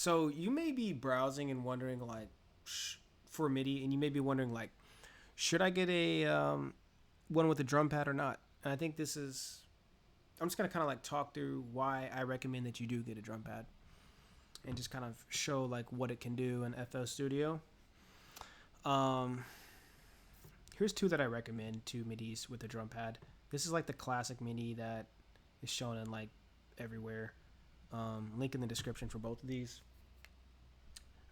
So you may be browsing and wondering like for MIDI, and you may be wondering like, should I get a one with a drum pad or not? And I think this is. I'm just gonna kind of like talk through why I recommend that you do get a drum pad, and just kind of show like what it can do in FL Studio. Um, Here's two that I recommend, two MIDIs with a drum pad. This is like the classic MIDI that is shown in like everywhere. Link in the description for both of these.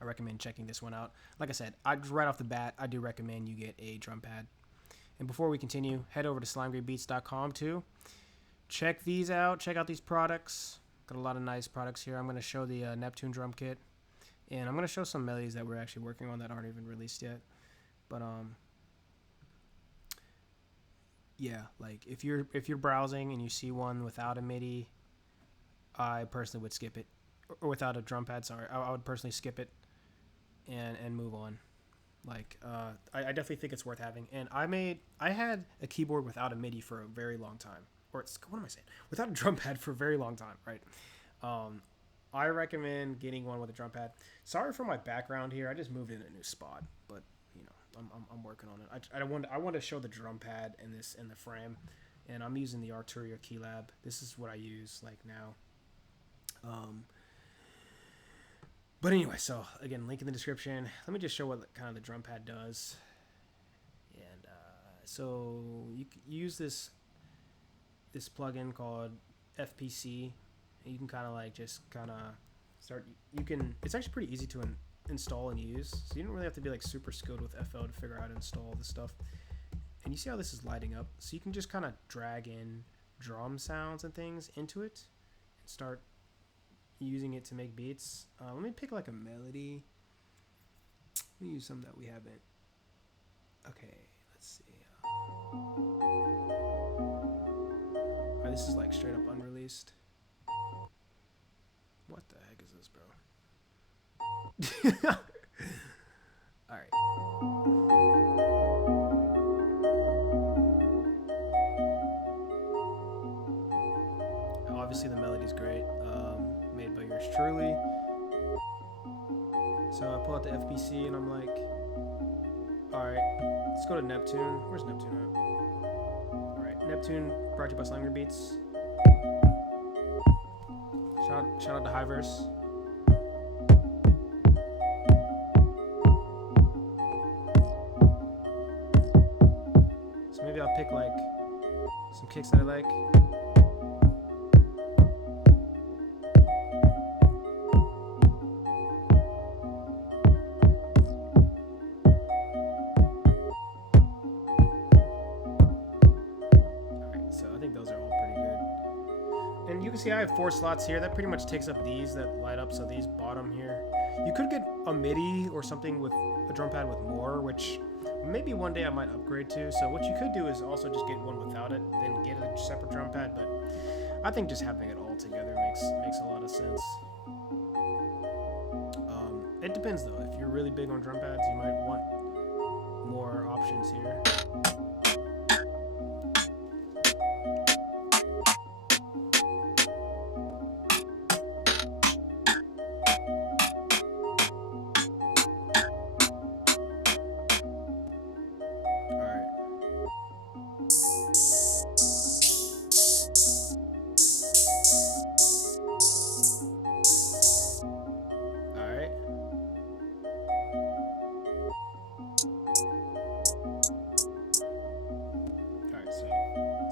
I recommend checking this one out. Like I said, right off the bat, I do recommend you get a drum pad. And before we continue, head over to slimegradebeats.com too. Check these out. Check out these products. Got a lot of nice products here. I'm going to show the Neptune drum kit. And I'm going to show some melodies that we're actually working on that aren't even released yet. But yeah, like if you're browsing and you see one without a MIDI, I personally would skip it, or without a drum pad. Sorry, I would personally skip it and move on. Like I definitely think it's worth having. And I had a keyboard without a MIDI for a very long time, or what am I saying? Without a drum pad for a very long time, right? I recommend getting one with a drum pad. Sorry for my background here. I just moved in a new spot, but you know. I'm working on it. I want to show the drum pad in the frame, and I'm using the Arturia KeyLab. This is what I use like now. But anyway, so again, link in the description. Let me just show what kind of the drum pad does. And so you use this plugin called FPC. And you can kind of like just kind of start. It's actually pretty easy to install and use, so you don't really have to be like super skilled with FL to figure out how to install this stuff. And you see how this is lighting up, so you can just kind of drag in drum sounds and things into it and start using it to make beats. Let me pick like a melody. Let me use some that we haven't. Okay, let's see. Alright, this is like straight up unreleased. What the heck is this, bro? All right. Obviously the melody's great. Made by yours truly. So I pull out the FPC and I'm like, all right, let's go to Neptune. Where's Neptune at? All right, Neptune, brought to you by Slimegradebeats. Beats. Shout out to Highverse. Maybe I'll pick like some kicks that I like. Alright, so I think those are all pretty good. And you can see I have 4 slots here. That pretty much takes up these that light up, so these bottom here. You could get a MIDI or something with a drum pad with more, which maybe one day I might upgrade to. So what you could do is also just get one without it, then get a separate drum pad. But I think just having it all together makes a lot of sense. It depends though. If you're really big on drum pads, you might want more options here.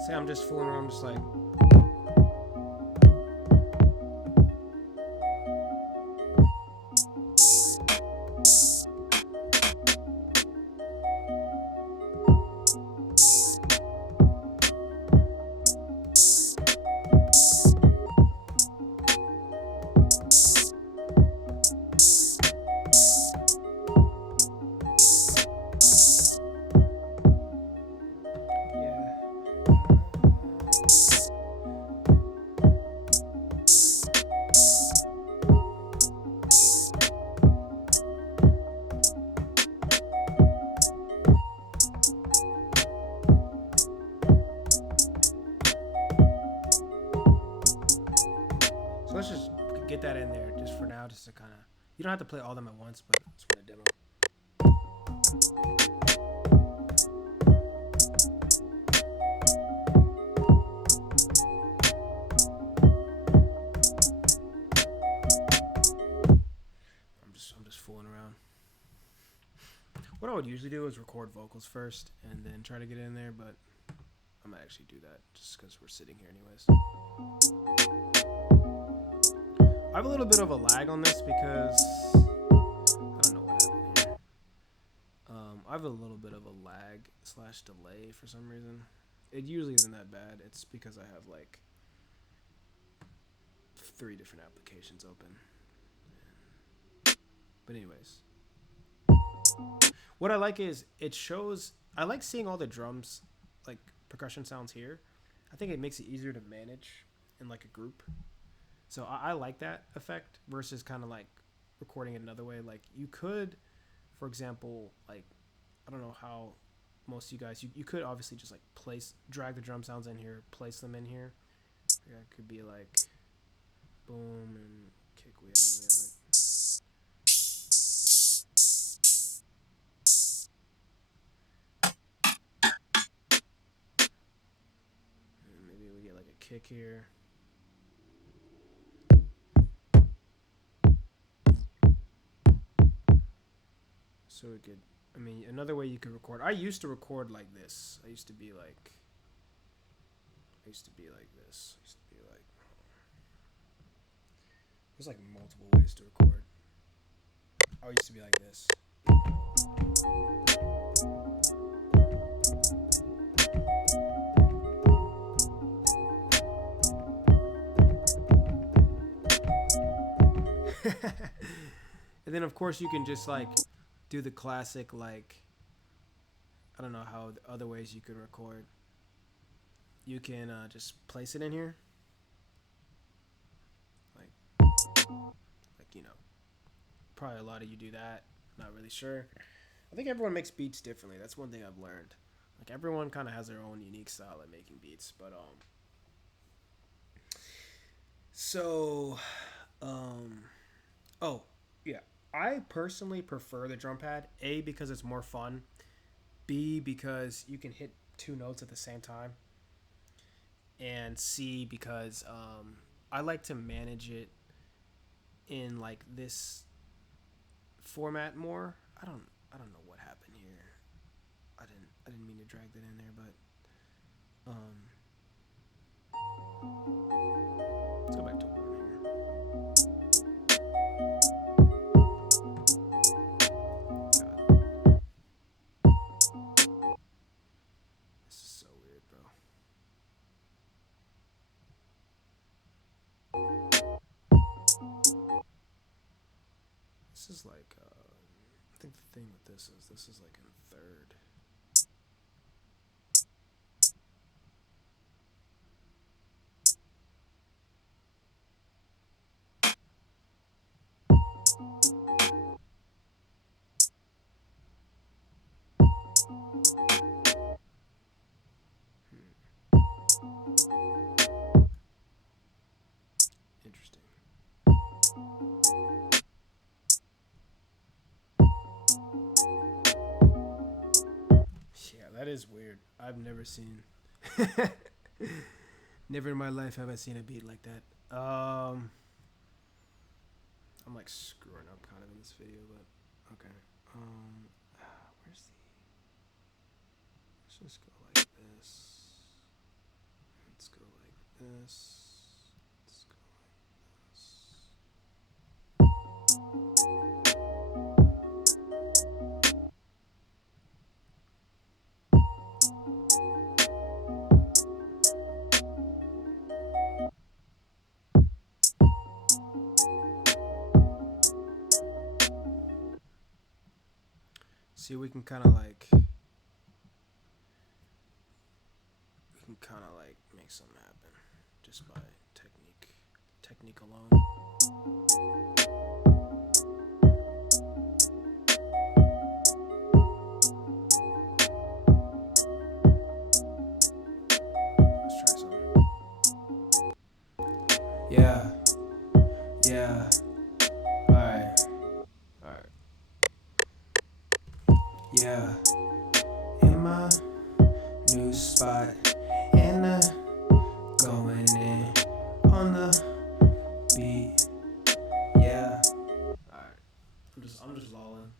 Say I'm just fooling around, I'm just like. You don't have to play all of them at once, but it's for the demo. I'm just fooling around. What I would usually do is record vocals first and then try to get in there, but I'm gonna actually do that just because we're sitting here anyways. I have a little bit of a lag on this because I don't know what happened here. I have a little bit of a lag / delay for some reason. It usually isn't that bad. It's because I have like 3 different applications open. But anyways, what I like is it shows. I like seeing all the drums, like percussion sounds here. I think it makes it easier to manage in like a group. So I like that effect versus kind of like recording it another way. Like you could, for example, like I don't know how most of you guys, you could obviously just like drag the drum sounds in here, place them in here. Yeah, it could be like boom and kick. We have like. And maybe we get like a kick here. So we could, I mean, another way you could record. I used to record like this. I used to be like this. There's like multiple ways to record. I used to be like this. And then of course you can just like do the classic, like I don't know how the other ways you could record. You can just place it in here, like you know, probably a lot of you do that. Not really sure. I think everyone makes beats differently. That's one thing I've learned. Like everyone kind of has their own unique style at making beats, but so oh yeah, I personally prefer the drum pad. A, because it's more fun. B, because you can hit 2 notes at the same time. And C, because I like to manage it in like this format more. I don't know what happened here. I didn't mean to drag that in there, but let's go back to 1 here. God. This is so weird, bro. This is like I think the thing with this is like in 3rd. Interesting. Yeah, that is weird. I've never seen. Never in my life have I seen a beat like that. I'm like screwing up kind of in this video, but okay. Where's the? Let's just go like this. Let's go like this. Let's go see, we can kind of like make something happen just by technique alone. Let's try something. Yeah. Alright. Yeah, in my new spot, and going in on the beat. Yeah. Alright, I'm just lolling.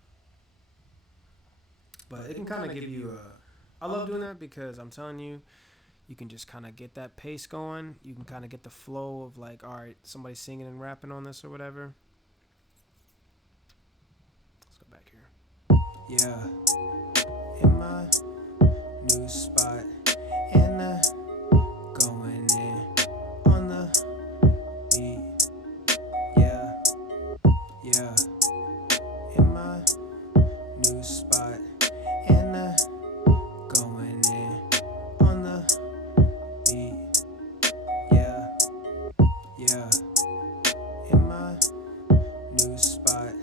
But it can kind of give you a. I love doing that because I'm telling you, you can just kind of get that pace going. You can kind of get the flow of like, all right, somebody's singing and rapping on this or whatever. Let's go back here. Yeah, in my new spot, and going in on the beat. Yeah, yeah, in my new spot, and going in on the beat. Yeah, yeah, in my new spot,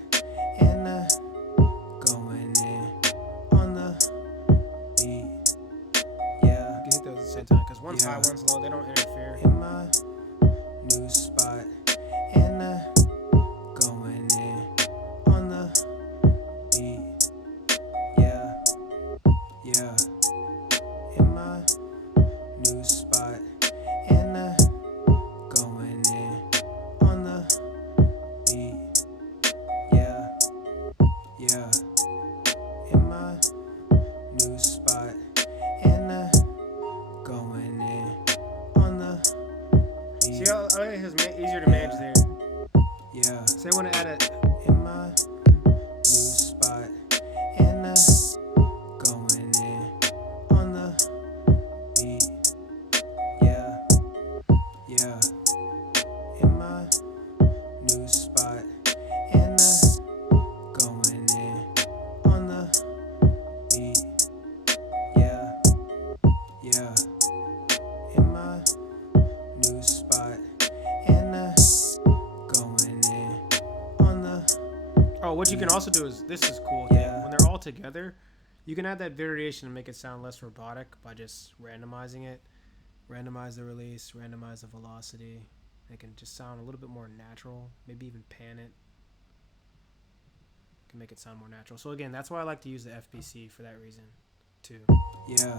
and going in on the beat. Yeah, you can hit those at the same time because one's high, one's low. They don't interfere. In my new spot, and going in on the beat. Yeah, yeah, in my new spot, and going in on the beat. Yeah, yeah, in my new spot, and going in on the beat. See how I think it's easier to manage there. Yeah. So I want to add it in my new spot, and going in on the beat. Yeah, yeah, in my new spot, and going in on the beat. Yeah, yeah, in my new spot, and going in on the. Oh, what you can also do is, this is cool. Yeah. When they're all together, you can add that variation and make it sound less robotic by just randomizing it. Randomize the release, randomize the velocity. It can just sound a little bit more natural. Maybe even pan it. Can make it sound more natural. So again, that's why I like to use the FBC for that reason too. Yeah,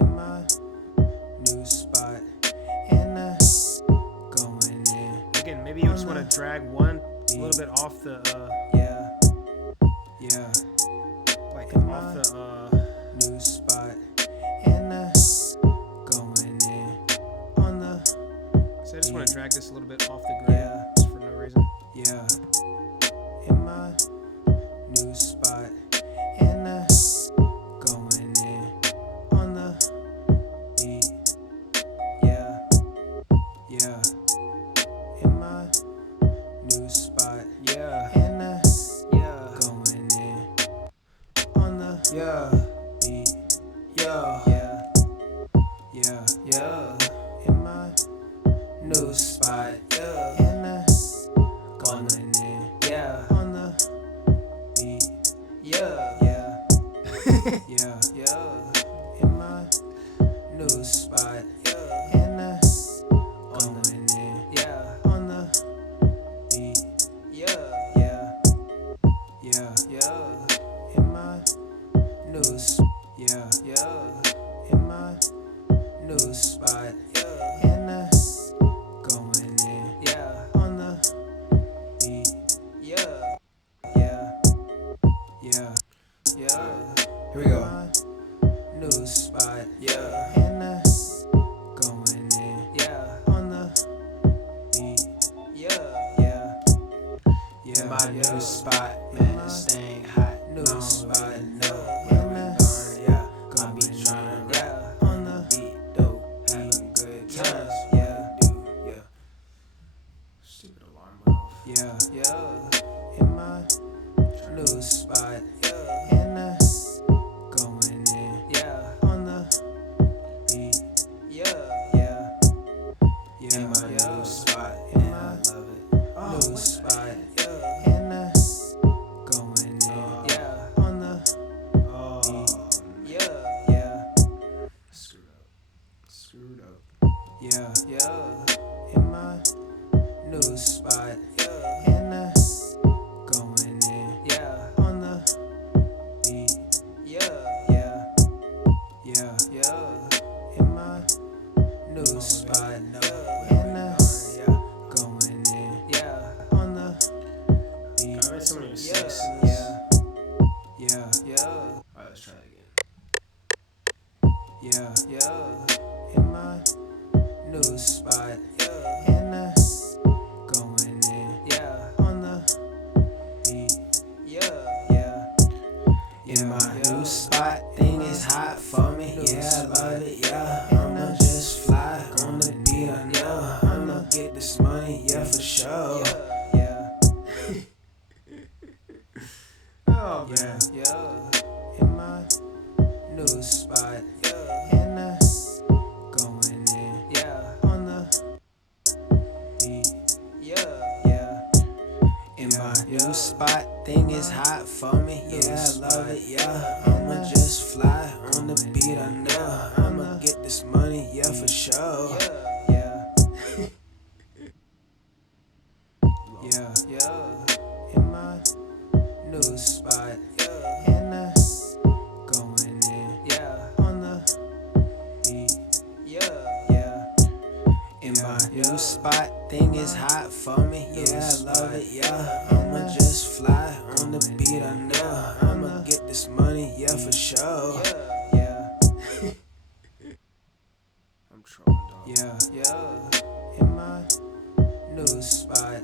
in my new spot, and going in. Again, maybe you just want to drag one a little bit off the yeah, yeah, like off the new spot, and going in on the. So I just want to drag this a little bit off the grid, just for no reason. Yeah, in my new spot, and going in on the beat. Yeah, yeah, in my new spot. Yeah, and yeah, going in on the beat. Yeah, yeah, yeah, yeah, in my new spot. Yeah, and going in. Yeah, on the beat. Yeah, yeah, yeah, yeah, in my new spot. Yeah, and going in. Yeah, on the beat. Yeah, yeah, yeah, yeah, in my new. Yeah, yeah, in my new spot. Yeah, and going in. Yeah, on the beat. Yeah, yeah, yeah, yeah. Here we go. New spot. Yeah, and going in. Yeah, on the beat. Yeah, yeah, yeah. In my new spot, man, it's staying hot. New spot, no. Where we going? Yeah, I be tryna rap on the beat, though. Having good times. Yeah, do, yeah. Stupid alarm went off. Yeah, yeah, in my new spot. Yeah, and going in. Yeah, on the beat. Yeah, yeah, yeah. In my new spot, and I love it. New spot. Yeah, and going in. Yeah, on the beat. Yeah, yeah. Screwed up. Yeah, yeah. In my new spot. Yeah, and going in. Yeah, on the Alright, let's try that again. In my new spot, and going in, on the beat, in my new spot, thing is hot for me, I love it, I'ma just fly on the beat, I know, I'ma get this money, for sure, Oh man. in my new spot, and going in, on the beat, in my new spot, thing is hot for me, I love it, I'ma just fly on the beat, I know, I'ma get this money, for sure, in my new spot, and going in, on the beat, in my new spot, thing is hot for me, I love it, I'ma just fly on the beat, I know, I'ma get this money, for sure, I'm trolling, dog. in my new spot,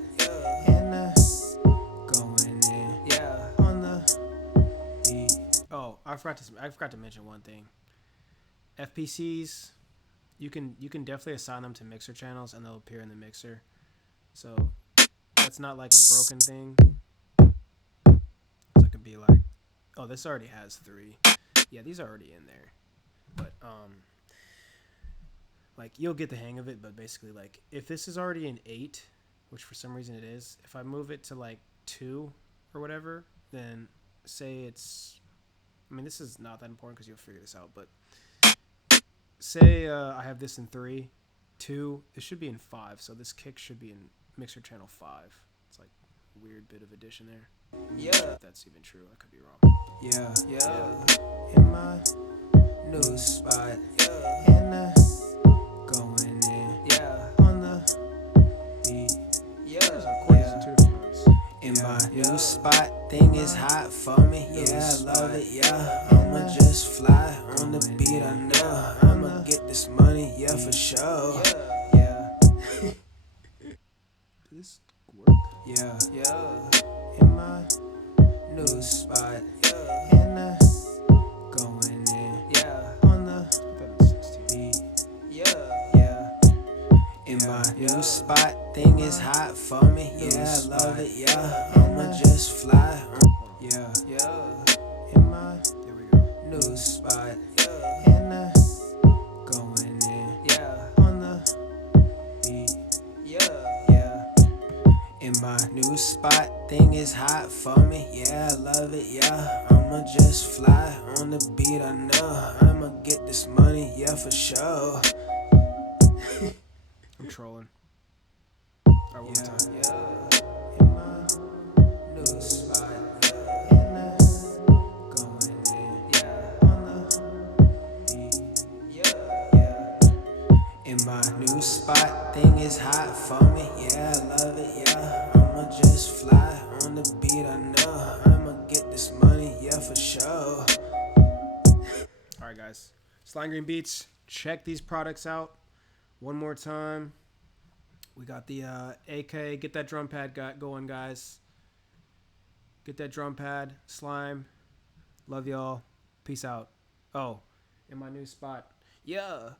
and going in, on the beat, Oh, I forgot to mention one thing. FPCs, you can definitely assign them to mixer channels and they'll appear in the mixer. So that's not like a broken thing. So it could be like, oh, this already has 3. Yeah, these are already in there. But like you'll get the hang of it. But basically, like if this is already an 8, which for some reason it is, if I move it to like 2 or whatever, then say it's, I mean, this is not that important because you'll figure this out. But say I have this in 3, 2, it should be in 5. So this kick should be in mixer channel 5. It's like a weird bit of addition there. I'm not sure if that's even true. I could be wrong. in my new spot, and going in, on the beat, There's chords in 2 different ones. in my new spot, thing is hot for me, I love it, I'ma just fly on the beat, I know, I'ma get this money, for sure, Did this work? in my new spot, and going in, on the Put that in 16. beat, in my new spot, thing is hot for me, I love it, I'ma just fly on, in my There we go. new spot, and going in, on the beat, in my new spot, thing is hot for me, I love it, I'ma just fly on the beat, I know, I'ma get this money, for sure, I'm trolling. Alright, one more time. in my new spot, and going in, on the beat, in my new spot, thing is hot for me, I love it, I'ma just fly on the beat, I know, I'ma get this money, for sure. Alright, guys. Slime Green Beats. Check these products out one more time. We got the Akai. Get that drum pad going, guys. Get that drum pad. Slime. Love y'all. Peace out. Oh, in my new spot. Yeah.